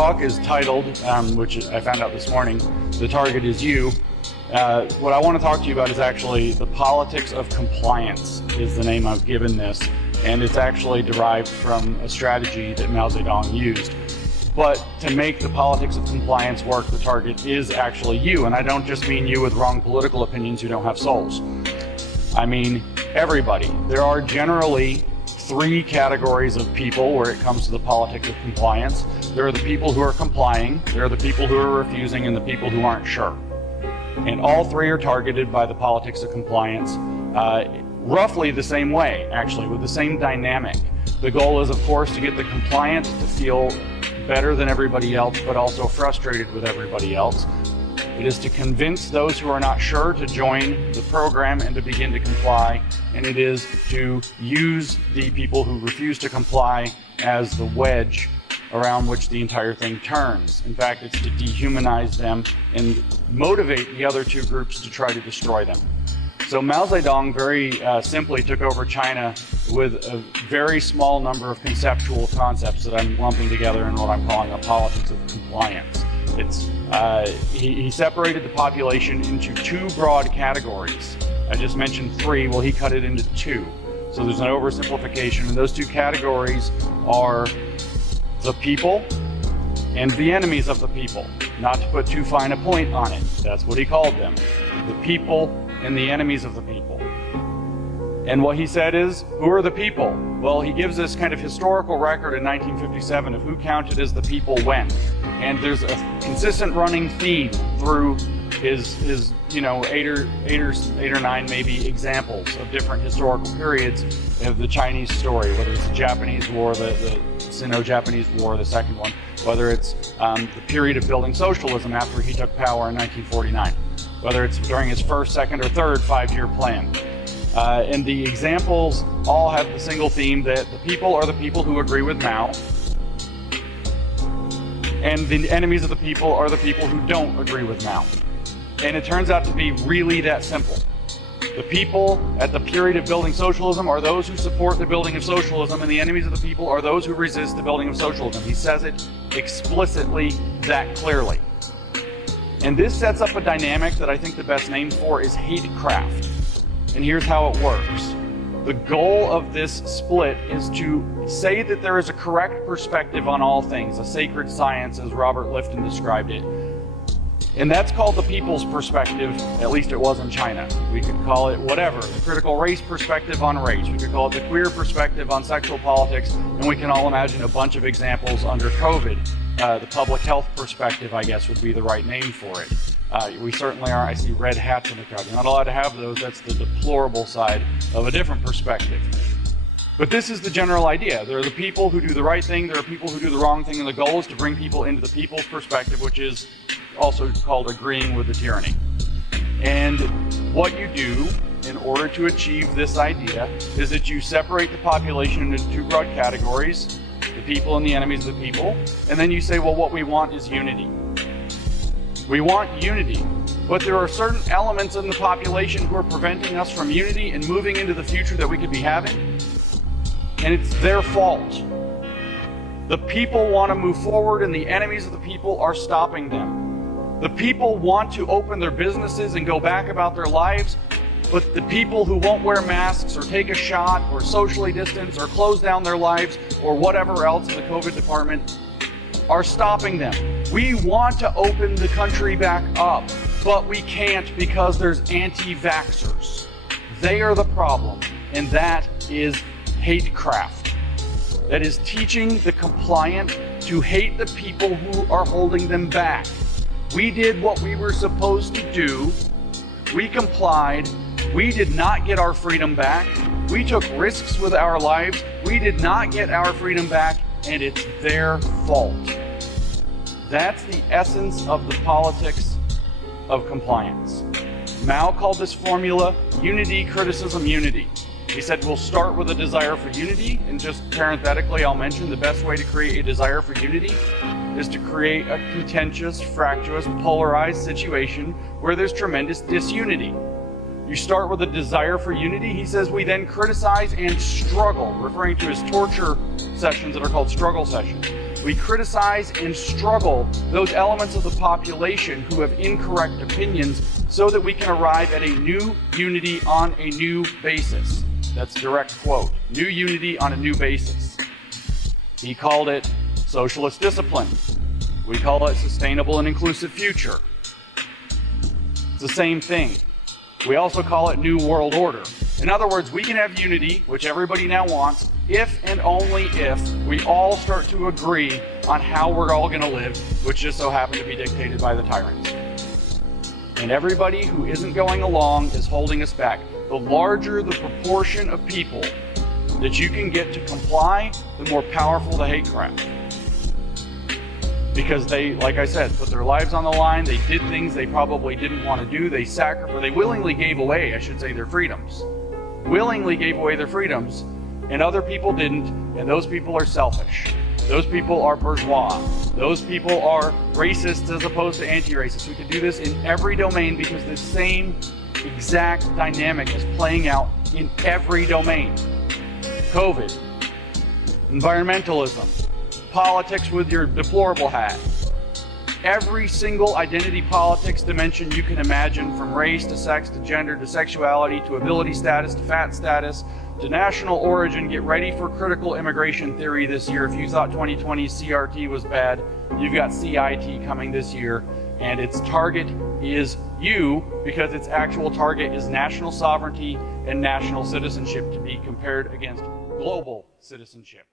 talk is titled, which I found out this morning, "The Target is You." What I want to talk to you about is actually the politics of compliance is the name I've given this, and it's actually derived from a strategy that Mao Zedong used. But to make the politics of compliance work, the target is actually you, and I don't just mean you with wrong political opinions who don't have souls. I mean everybody. There are generally three categories of people where it comes to the politics of compliance. There are the people who are complying, there are the people who are refusing, and the people who aren't sure. And all three are targeted by the politics of compliance roughly the same way, actually, with the same dynamic. The goal is, of course, to get the compliant to feel better than everybody else, but also frustrated with everybody else. It is to convince those who are not sure to join the program and to begin to comply, and it is to use the people who refuse to comply as the wedge around which the entire thing turns. In fact, it's to dehumanize them and motivate the other two groups to try to destroy them. So Mao Zedong very simply took over China with a very small number of conceptual concepts that I'm lumping together in what I'm calling a politics of compliance. He separated the population into two broad categories. I just mentioned three, well, he cut it into two. So there's an oversimplification, and those two categories are the people and the enemies of the people. Not to put too fine a point on it, that's what he called them. The people and the enemies of the people. And what he said is, who are the people? Well, he gives this kind of historical record in 1957 of who counted as the people when. And there's a consistent running theme through his eight or nine maybe examples of different historical periods of the Chinese story, whether it's the Japanese War, the Sino-Japanese War, the second one, whether it's the period of building socialism after he took power in 1949, whether it's during his first, second, or third 5-year plan. And the examples all have the single theme that the people are the people who agree with Mao, and the enemies of the people are the people who don't agree with Mao. And it turns out to be really that simple. The people at the period of building socialism are those who support the building of socialism, and the enemies of the people are those who resist the building of socialism. He says it explicitly that clearly. And this sets up a dynamic that I think the best name for is hatecraft. And here's how it works. The goal of this split is to say that there is a correct perspective on all things, a sacred science as Robert Lifton described it. And that's called the people's perspective, at least it was in China. We could call it whatever, the critical race perspective on race. We could call it the queer perspective on sexual politics, and we can all imagine a bunch of examples under COVID. The public health perspective, I guess, would be the right name for it. We certainly are, I see red hats in the crowd. You're not allowed to have those, that's the deplorable side of a different perspective. But this is the general idea. There are the people who do the right thing, there are people who do the wrong thing, and the goal is to bring people into the people's perspective, which is also called agreeing with the tyranny. And what you do in order to achieve this idea is that you separate the population into two broad categories, the people and the enemies of the people, and then you say, well, what we want is unity. We want unity, but there are certain elements in the population who are preventing us from unity and moving into the future that we could be having, and it's their fault. The people want to move forward, and the enemies of the people are stopping them. The people want to open their businesses and go back about their lives, but the people who won't wear masks or take a shot or socially distance or close down their lives or whatever else in the COVID department are stopping them. We want to open the country back up, but we can't because there's anti-vaxxers. They are the problem, and that is hatecraft. That is teaching the compliant to hate the people who are holding them back. We did what we were supposed to do. We complied. We did not get our freedom back. We took risks with our lives. We did not get our freedom back, and it's their fault. That's the essence of the politics of compliance. Mao called this formula unity, criticism, unity. He said we'll start with a desire for unity, and just parenthetically I'll mention the best way to create a desire for unity is to create a contentious, fractious, polarized situation where there's tremendous disunity. You start with a desire for unity. He says we then criticize and struggle, referring to his torture sessions that are called struggle sessions. We criticize and struggle those elements of the population who have incorrect opinions so that we can arrive at a new unity on a new basis. That's a direct quote. New unity on a new basis. He called it socialist discipline. We call it sustainable and inclusive future. It's the same thing. We also call it New World Order. In other words, we can have unity, which everybody now wants, if and only if we all start to agree on how we're all going to live, which just so happens to be dictated by the tyrants. And everybody who isn't going along is holding us back. The larger the proportion of people that you can get to comply, the more powerful the hate crime. Because they, like I said, put their lives on the line, they did things they probably didn't want to do, they willingly gave away, I should say, their freedoms. Willingly gave away their freedoms, and other people didn't, and those people are selfish. Those people are bourgeois. Those people are racists as opposed to anti-racist. We can do this in every domain because the same exact dynamic is playing out in every domain. COVID, environmentalism, politics with your deplorable hat. Every single identity politics dimension you can imagine, from race to sex to gender to sexuality to ability status to fat status to national origin. Get ready for critical immigration theory this year. If you thought 2020 CRT was bad, you've got CIT coming this year, and its target is you, because its actual target is national sovereignty and national citizenship, to be compared against global citizenship.